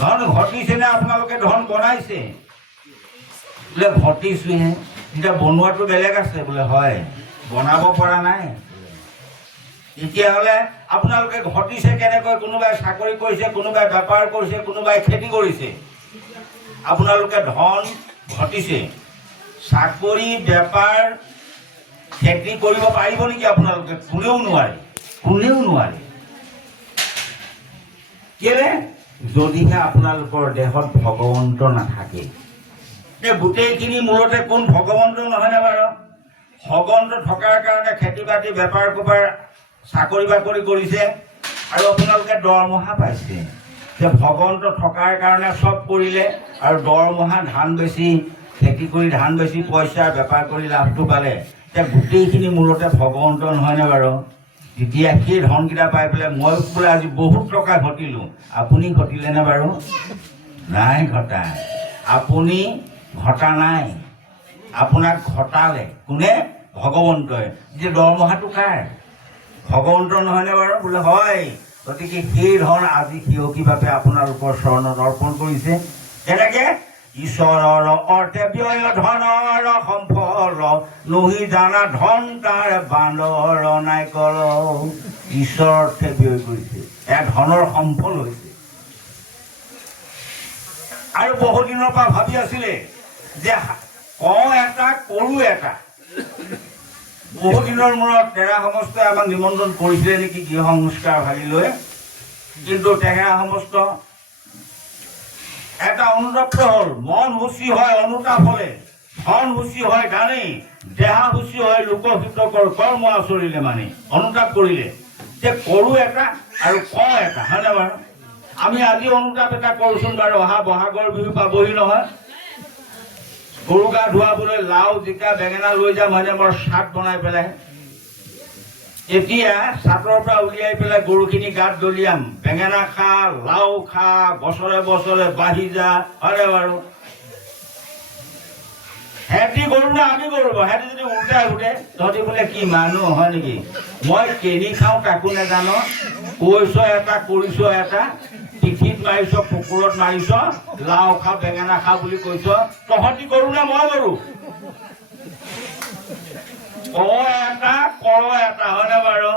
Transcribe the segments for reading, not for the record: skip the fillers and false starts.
ধন ঘটিছে নে আপোনালোকে ধন বনাইছে? বোলে ঘটিছোহে। এতিয়া বনোৱাটো বেলেগ আছে বোলে, হয় বনাব পৰা নাই। তেতিয়াহ'লে আপোনালোকে ঘটিছে কেনেকৈ? কোনোবাই চাকৰি কৰিছে, কোনোবাই বেপাৰ কৰিছে, কোনোবাই খেতি কৰিছে। আপোনালোকে ধন ঘটিছে। চাকৰি বেপাৰ খেতি কৰিব পাৰিব নেকি আপোনালোকে? কোনেও নোৱাৰে, কোনেও নোৱাৰে। কেলে? যদিহে আপোনালোকৰ দেহত ভগৱন্ত নাথাকে। গোটেইখিনি মূলতে কোন? ভগৱন্ত নহয়নে বাৰু? ভগৱন্ত থকাৰ কাৰণে খেতি বাতি বেপাৰ কোপাৰ চাকৰি বাকৰি কৰিছে আৰু আপোনালোকে দৰমহা পাইছে। যে ভগৱন্ত থকাৰ কাৰণে চব কৰিলে আৰু দৰমহা ধান বেছি খেতি কৰি ধান বেছি পইচা বেপাৰ কৰি লাভটো পালে। এতিয়া গোটেইখিনি মূলতে ভগৱন্ত নহয়নে বাৰু? তেতিয়া সেই ধনকেইটা পাই পেলাই মই বোলে আজি বহুত টকা ঘটিলোঁ। আপুনি ঘটিলেনে বাৰু? নাই ঘটা। আপুনি ঘটা নাই, আপোনাক ঘটালে কোনে? ভগৱন্তই। যে দৰমহাটো কাৰ? ভগৱন্ত নহয়নে বাৰু? বোলে হয়। গতিকে সেই ধন আজি সিয়কীভাৱে আপোনালোকৰ চৰণত অৰ্পণ কৰিছে। কেনেকে? ঈশ্বৰৰ অৰ্থে ব্যয় ধনৰ সম্ফল, নহি জানা ধন তাৰ বান্দৰ নাই কল। ঈশ্বৰৰ অৰ্থে ব্যয় কৰিছে, এয়া ধনৰ সম্ফল হৈছে। আৰু বহুদিনৰ পৰা ভাবি আছিলে যে কওঁ এটা কৰোঁ এটা। বহুদিনৰ মূৰত তেৰা সমস্তই আমাক নিমন্ত্ৰণ কৰিছিলে নেকি গৃহ সংস্কাৰ ভাগিলৈ। কিন্তু তেৰা সমস্ত এটা অনুতপ্ত হ'ল। মন হুঁচি হয় অনুতাপ হ'লে, ধন হুঁচি হয় দানেই, দেহা হুঁচি হয় লোকহিতকৰ কৰ্ম আচৰিলে মানে, অনুতাপ কৰিলে। যে কৰোঁ এটা আৰু কওঁ এটা, হয়নে বাৰু? আমি আজি অনুতাপ এটা কৰোচোন বাৰু। অহা বহাগৰ বিহু পাবহি নহয়। গৰু গা ধুৱাবলৈ লাও জিকা বেঙেনা লৈ যাম, হয়নে? মই চাট বনাই পেলাই এতিয়া চাটৰ পৰা উলিয়াই পেলাই গৰুখিনি গাত দলিয়াম। বেঙেনা খা, লাও খা, বছৰে বছৰে বাঢ়ি যা, হয়নে বাৰু? সিহঁতি গৰু না আমি গৰু? সিহঁতি যদি উল্টাই উঠে, তহঁতি বোলে কি মানুহ হয় নেকি? মই কেনি খাওঁ তাকো নেজানো, কৈছ এটা কৰিছ এটা, পিঠিত মাৰিছ কুকুৰত মাৰিছ, লাও খা বেঙেনা খা বুলি কৈছ। তহঁতি গৰু না মই গৰু? এটা কৰ এটা, হয়নে বাৰু?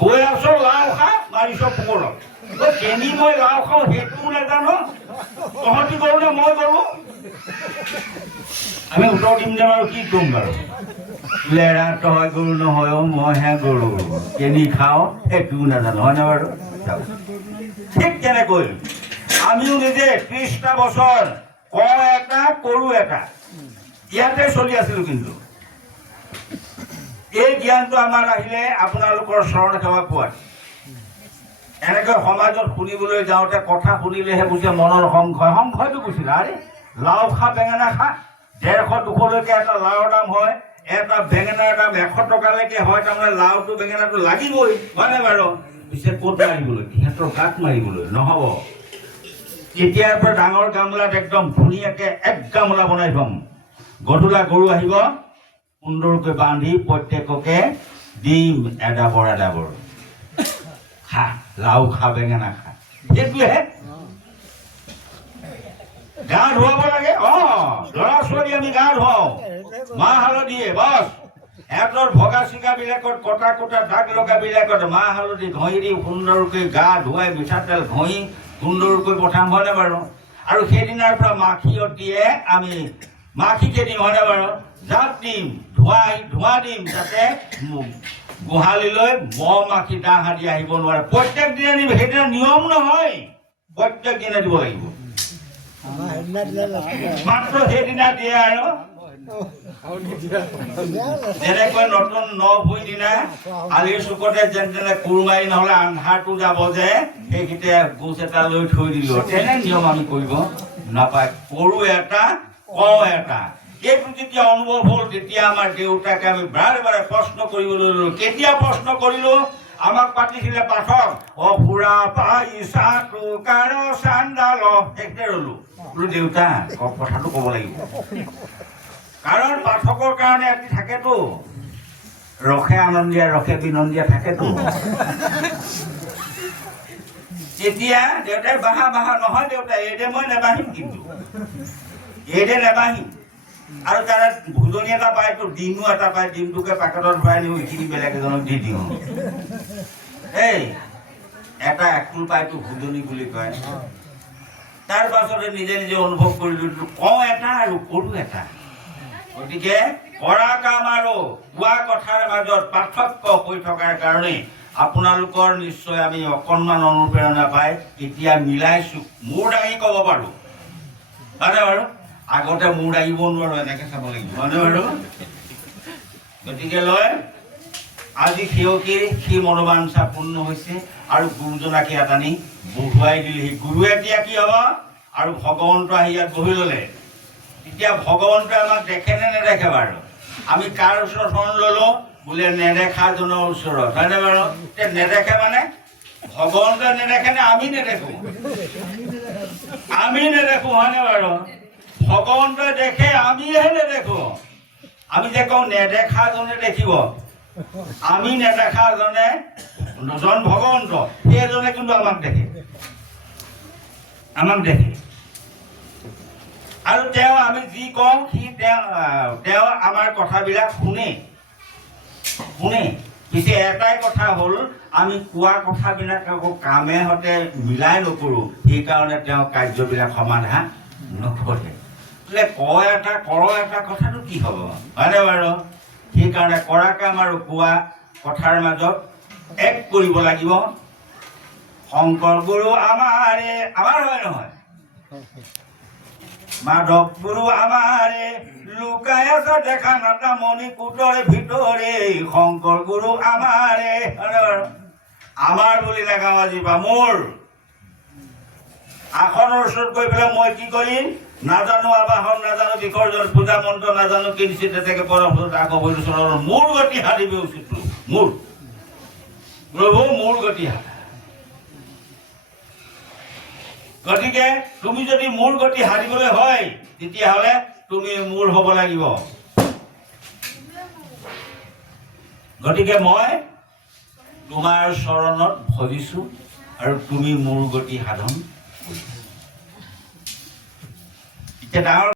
কৈ আছ লাও খা, মাৰিছ কুকুৰত। কেনি মই লাও খাওঁ সেইটো নেজানো, তহঁতি গৰু নে মই গৰু? আমি উত্তৰ দিম যে বাৰু কি ক'ম বাৰু? লেৰা তই গৰু নহয়, মইহে গৰু। কেনি খাওঁ সেইটোও নাজানো, হয়নে বাৰু? ঠিক তেনেকৈ আমিও নিজে 30টা বছৰ কওঁ এটা কৰোঁ এটা, ইয়াতে চলি আছিলো। কিন্তু এই জ্ঞানটো আমাৰ আহিলে আপোনালোকৰ চৰণ সেৱা পোৱাত। এনেকৈ সমাজত শুনিবলৈ যাওঁতে কথা শুনিলেহে বুজে মনৰ সংশয়। সংশয়টো বুজিলে আৰে লাও খা বেঙেনা খা, 150-200লৈকে এটা লাওৰ দাম হয়, এটা বেঙেনাৰ দাম 100 টকালৈকে হয়। তাৰমানে লাওটো বেঙেনাটো লাগিবই, হয়নে বাৰু? পিছে ক'ত মাৰিবলৈ? সিহঁতৰ গাত মাৰিবলৈ নহ'ব। এতিয়াৰ পৰা ডাঙৰ গামলাত একদম ধুনীয়াকে 1 গামলা বনাই থ'ম। গধূলা গৰু আহিব, সুন্দৰকৈ বান্ধি প্ৰত্যেককে দিম এডাবৰ এডাবৰ। খা লাও খা বেঙেনা খা, সেইটোহে। গা ধুৱাব লাগে। ল'ৰা ছোৱালী আমি গা ধুৱাওঁ মাহ হালধিয়ে, বছ। সিহঁতৰ ভগা চিগা বিলাকত কটা কটা দাগ লগা বিলাকত মাহ হালধি ঘঁহি দি সুন্দৰকৈ গা ধুৱাই মিঠাতেল ঘঁহি সুন্দৰকৈ পঠাম, হয়নে বাৰু? আৰু সেইদিনাৰ পৰা মাখিয়ত দিয়ে আমি মাখিকে দিম, হয়নে বাৰু? জাপ দিম, ধোঁৱা দিম, যাতে গোহালিলৈ মহ মাখি দাহ আদি আহিব নোৱাৰে। প্ৰত্যেক দিনে দিম, সেইদিনা নিয়ম নহয়, প্ৰত্যেক দিনে দিব লাগিব। মাত্ৰ সেইদিনা দিয়ে আৰু যেনেকৈ নতুন নভুই দিনা আলিৰ চুকতে যেন তেনে কোৰ মাৰি নহ'লে আন্ধাৰটো যাব যে, সেইকেইটা গোচ এটা লৈ থৈ দিলো। তেনে নিয়ম আমি কৰিব নাপায়। কৰোঁ এটা কওঁ এটা, এইটো যেতিয়া অনুভৱ হ'ল তেতিয়া আমাৰ দেউতাকে আমি বাৰে বাৰে প্ৰশ্ন কৰিবলৈ ল'লো। কেতিয়া প্ৰশ্ন কৰিলো? আমাক পাতিছিলে পাঠক, অসুৰা পাইছাতো কাৰ চাণ্ডাল, সেইতে ৰলো। বোলো দেউতা কথাটো ক'ব লাগিব, কাৰণ পাঠকৰ কাৰণে এটি থাকেতো ৰখে আনন্দিয়া ৰখে বিনন্দিয়া থাকেতো তেতিয়া দেউতাই বাহা নহয় দেউতাই এইদে মই নেবাহিম কিন্তু এইদে নেবাহিম আৰু তাৰে ভোজনী এটা পায় তোৰ ডিমো এটা পায় ডিমটোকে পেকেটত ভৰাই নিওঁ এইখিনি বেলেগ এজনক দি দিওঁ এই এটা একোল পায়তো ভোজনী বুলি কয় তাৰ পাছতে নিজে নিজে অনুভৱ কৰিলোঁ কওঁ এটা আৰু কৰোঁ এটা গতিকে কৰা কাম আৰু কোৱা কথাৰ মাজত পাৰ্থক্য হৈ থকাৰ কাৰণে আপোনালোকৰ নিশ্চয় আমি অকণমান অনুপ্ৰেৰণা পাই এতিয়া মিলাইছোঁ মূৰ দাঙি ক'ব পাৰোঁ হয়নে বাৰু আগতে মূৰ দাঙিব নোৱাৰোঁ এনেকৈ চাব লাগিব হয়নে বাৰু গতিকে লয় আজি সেৱকীৰ সেই মনোবাঞ্ছা পূৰ্ণ হৈছে আৰু গুৰুজনাক ইয়াত আনি বহুৱাই দিলেহি গুৰুৱে এতিয়া কি হ'ব আৰু ভগৱন্ত আহি ইয়াত বহি ল'লে এতিয়া ভগৱন্তই আমাক দেখে নে নেদেখে বাৰু আমি কাৰ ওচৰত শৰণ ল'লোঁ বোলে নেদেখাজনৰ ওচৰত হয়নে বাৰু এতিয়া নেদেখে মানে ভগৱন্তই নেদেখে নে আমি নেদেখোঁ হয়নে বাৰু ভগৱন্তই দেখে আমিহে নেদেখোঁ আমি যে কওঁ নেদেখাজনে দেখিব আমি নেদেখাজনে জন ভগৱন্ত সেইজনে কিন্তু আমাক দেখে আৰু তেওঁ আমি যি কওঁ সি তেওঁ আমাৰ কথাবিলাক শুনে পিছে এটাই কথা হ'ল আমি কোৱা কথাবিলাক আকৌ কামে সৈতে মিলাই নকৰোঁ সেইকাৰণে তেওঁ কাৰ্যবিলাক সমাধান নকৰে বোলে কয় এটা কৰ এটা কথাটো কি হ'ব হয়নে বাৰু সেইকাৰণে কৰা কাম আৰু কোৱা কথাৰ মাজত এক কৰিব লাগিব শংকৰ গুৰু আমাৰ হয় নহয় মাধৱ গুৰু আমাৰে লুকাই আছে দেখা নাটা মণিকূটৰে ভিতৰে শংকৰ গুৰু আমাৰে আমাৰ বুলি নাগাওঁ আজি বা মোৰ আসনৰ ওচৰত গৈ পেলাই মই কি কৰিম নাজানো আবাহন নাজানো বিসৰ্জন পূজা মন্ত্ৰ নাজানো কিঞ্চিত তেনেকে পৰম মোৰ গতি হাৰিব উচিত মোৰ প্ৰভু মোৰ গতি হাৰা গতিকে তুমি যদি মোৰ গতি হাৰিবলৈ হয় তেতিয়াহ'লে তুমি মোৰ হ'ব লাগিব গতিকে মই তোমাৰ চৰণত ভজিছোঁ আৰু তুমি মোৰ গতি সাধন এতিয়া ডাঙৰ